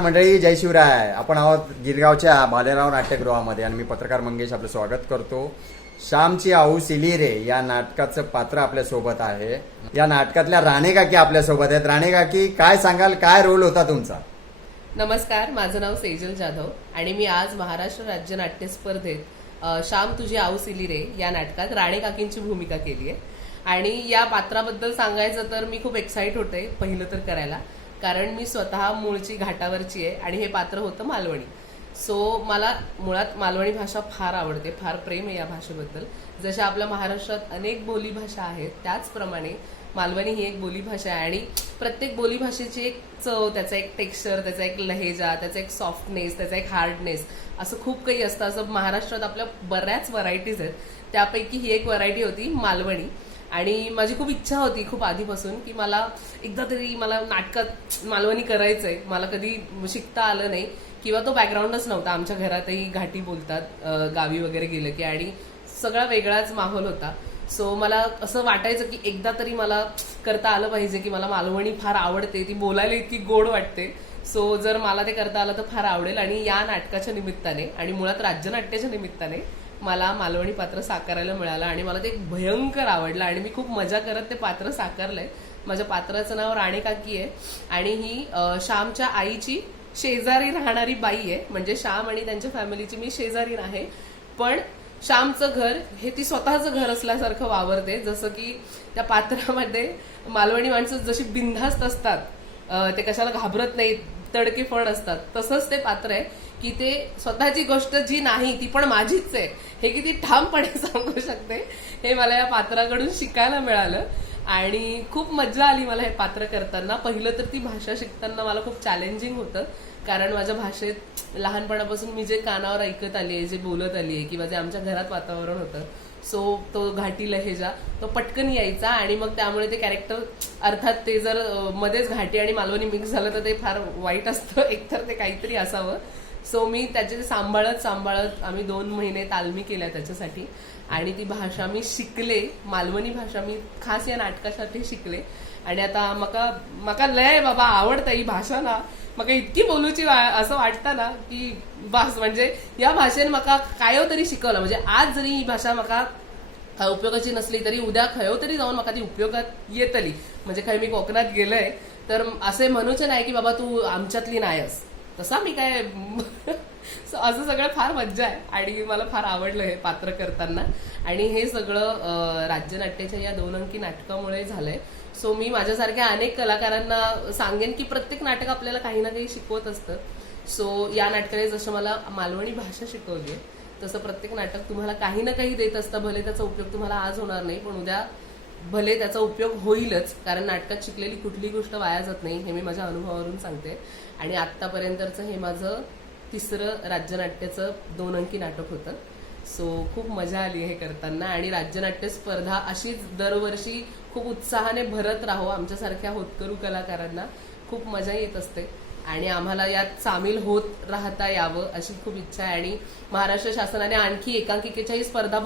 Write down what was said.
मंडळी, जय शिवराय. आपण आहोत गिरगावच्या भालेराव नाट्यगृहामध्ये आणि मी पत्रकार मंगेश आपलं स्वागत करतो. श्यामची आऊ सिली रे या नाटकाचं पात्र आपल्या सोबत आहे. या नाटकातल्या राणे काकी आपल्या सोबत आहेत. राणे काकी, काय सांगाल, काय रोल होता तुमचा? नमस्कार, माझं नाव सेजल जाधव आणि मी आज महाराष्ट्र राज्य नाट्य स्पर्धेत श्याम तुझी आऊ सिली रे या नाटकात राणे काकींची भूमिका केली आहे. आणि या पात्राबद्दल सांगायचं तर मी खूप एक्साइट होते पहिलं तर करायला, कारण मी स्वतः मूळची घाटावरची आहे आणि हे पात्र होतं मालवणी. सो मला मुळात मालवणी भाषा फार आवडते, फार प्रेम आहे या भाषेबद्दल. जशा आपल्या महाराष्ट्रात अनेक बोलीभाषा आहेत त्याचप्रमाणे मालवणी ही एक बोलीभाषा आहे आणि प्रत्येक बोलीभाषेची एक चव, त्याचा एक टेक्स्चर, त्याचा एक लहेजा, त्याचा एक सॉफ्टनेस, त्याचा एक हार्डनेस, असं खूप काही असतं. असं महाराष्ट्रात आपल्या बऱ्याच व्हरायटीज आहेत, त्यापैकी ही एक व्हरायटी होती मालवणी. आणि माझी खूप इच्छा होती खूप आधीपासून की मला एकदा तरी मला नाटकात मालवणी करायचंय. मला कधी शिकता आलं नाही किंवा तो बॅकग्राऊंडच नव्हता. आमच्या घरातही घाटी बोलतात गावी वगैरे गेलं की, आणि सगळा वेगळाच माहोल होता. सो मला असं वाटायचं की एकदा तरी मला करता आलं पाहिजे, की मला मालवणी फार आवडते, ती बोलायला इतकी गोड वाटते. सो जर मला ते करता आलं तर फार आवडेल. आणि या नाटकाच्या निमित्ताने आणि मुळात राज्यनाट्याच्या निमित्ताने मला मालवणी पात्र साकारायला मिळालं आणि मला ते भयंकर आवडलं आणि मी खूप मजा करत ते पात्र साकारलंय. माझ्या पात्राचं नाव राणे काकी आहे आणि ही श्यामच्या आईची शेजारी राहणारी बाई आहे. म्हणजे श्याम आणि त्यांच्या फॅमिलीची मी शेजारी आहे, पण श्यामचं घर हे ती स्वतःचं घर असल्यासारखं वावरते. जसं की त्या पात्रामध्ये मालवणी माणसं जशी बिनधास्त असतात, ते कशाला घाबरत नाहीत, तडकेफड असतात, तसंच ते पात्र आहे की ते स्वतःची गोष्ट जी नाही ती पण माझीच आहे हे किती ठामपणे सांगू शकते. हे मला या पात्राकडून शिकायला मिळालं आणि खूप मजा आली मला हे पात्र करताना. पहिलं तर ती भाषा शिकताना मला खूप चॅलेंजिंग होतं, कारण माझ्या भाषेत लहानपणापासून मी जे कानावर ऐकत आली आहे, जे बोलत आली आहे किंवा जे आमच्या घरात वातावरण होतं, सो तो घाटी लहेजा तो पटकन यायचा आणि मग त्यामुळे ते कॅरेक्टर, अर्थात ते जर मध्येच घाटी आणि मालवणी मिक्स झालं तर ते फार वाईट असतं. एकतर ते काहीतरी असावं. सो मी त्याचे सांभाळत आम्ही 2 महिने तालमी केल्या त्याच्यासाठी आणि ती भाषा मी शिकले. मालवणी भाषा मी खास या नाटकासाठी शिकले आणि आता मका लय बाबा आवडतं ही भाषा ना. मका इतकी बोलूची असं वाटतं ना की बस, म्हणजे या भाषेने मका काय तरी शिकवलं. म्हणजे आज जरी ही भाषा मका उपयोगाची नसली तरी उद्या खयो तरी जाऊन मका ती उपयोगात येतली. म्हणजे काही मी कोकणात गेलंय तर असे म्हणूचे नाही की बाबा तू आमच्यातली नाहीस, तसा मी काय असं सगळं फार मज्जा आहे आणि मला फार आवडलं हे पात्र करताना. आणि हे सगळं राज्यनाट्याच्या या 2 अंकी नाटकामुळे झालंय. सो मी माझ्यासारख्या अनेक कलाकारांना सांगेन की प्रत्येक नाटक आपल्याला काही ना काही शिकवत असतं. सो या नाटकाने जसं मला मालवणी भाषा शिकवली आहे तसं प्रत्येक नाटक तुम्हाला काही ना काही देत असतं. भले त्याचा उपयोग तुम्हाला आज होणार नाही, पण उद्या भले त्याचा उपयोग होईलच, कारण नाटकात शिकलेली कुठली गोष्ट वाया जात नाही, हे मी माझ्या अनुभवावरून सांगते. आणि आत्तापर्यंतचं हे माझं 3रं राज्यनाट्याचं 2 अंकी नाटक होतं. सो खूप मजा आली हे करताना आणि राज्यनाट्य स्पर्धा अशीच दरवर्षी खूप उत्साहाने भरत राहो. आमच्यासारख्या होतकरू कलाकारांना खूप मजा येत असते आणि आम्हाला यात सामील होत राहता यावं अशी खूप इच्छा आहे. आणि महाराष्ट्र शासनाने आणखी एकांकिकेच्याही स्पर्धा